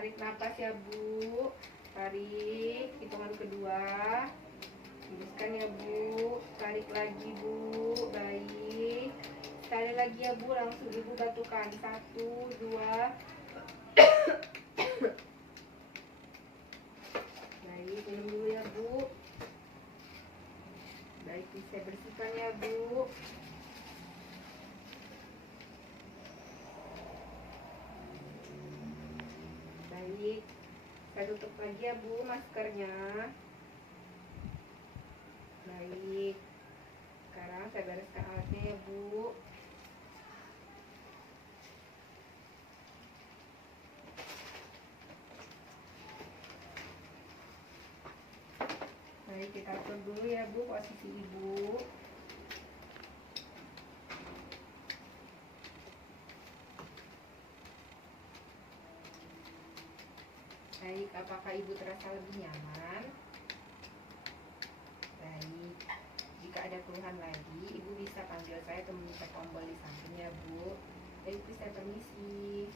tarik napas ya Bu. Tarik, hitungan kedua. Hembuskan ya Bu. Tarik lagi Bu. Baik. Sekali lagi ya Bu, langsung Ibu batukan. 1, 2. Baik, minum dulu ya Bu. Baik, bisa bersihkan ya Bu. Baik, saya tutup lagi ya Bu maskernya. Baik, sekarang saya bereskan alatnya ya Bu. Baik, kita atur dulu ya Bu posisi Ibu. Baik, apakah Ibu terasa lebih nyaman? Baik, jika ada keluhan lagi, Ibu bisa panggil saya atau meminta tombol di samping ya Bu. Baik, saya permisi.